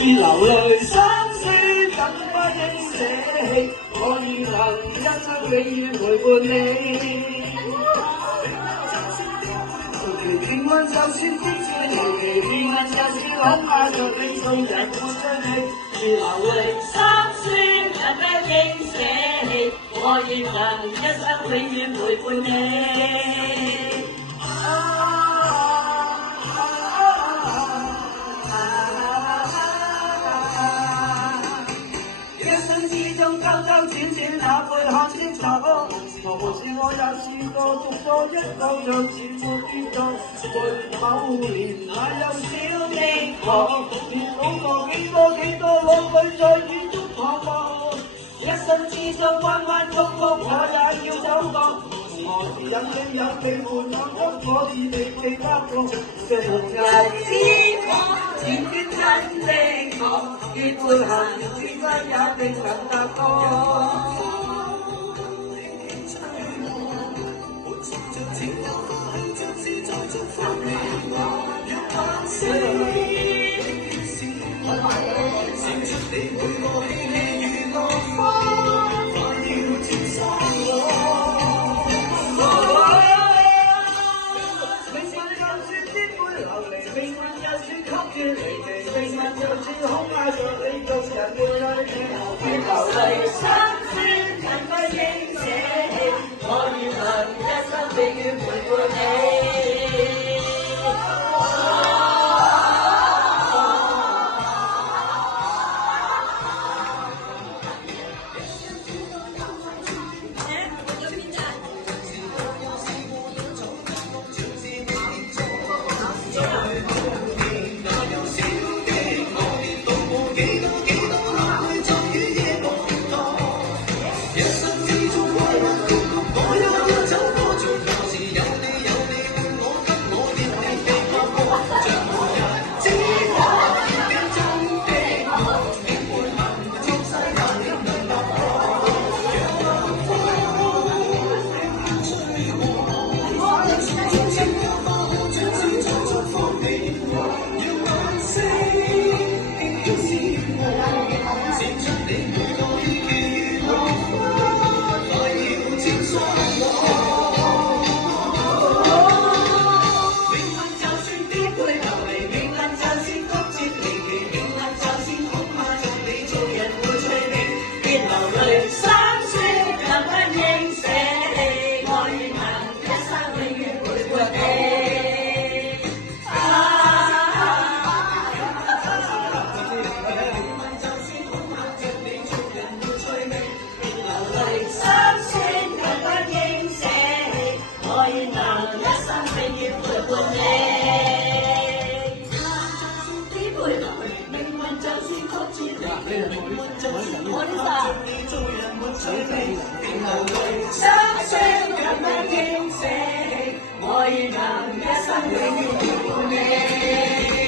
別流淚心酸，怎不應捨棄？我願能一生永遠陪伴你。平穩就算天轉地奇，平穩就算恐怕着你送人沒追你，別流淚心酸，怎不應捨棄？我願能一生永遠陪伴你。兜兜轉轉，哪會看清楚？何無是我也試過獨坐一個，像似沒變作。某年那幼小的我，年老過幾多浪費在雨中彷徨。一生之中彎彎曲曲，我也要走過。何時有你有你伴我，我是你的家國。這紅顏之火，前端真的我，越會行轉身也定能踏過。我願能一生永遠陪伴你。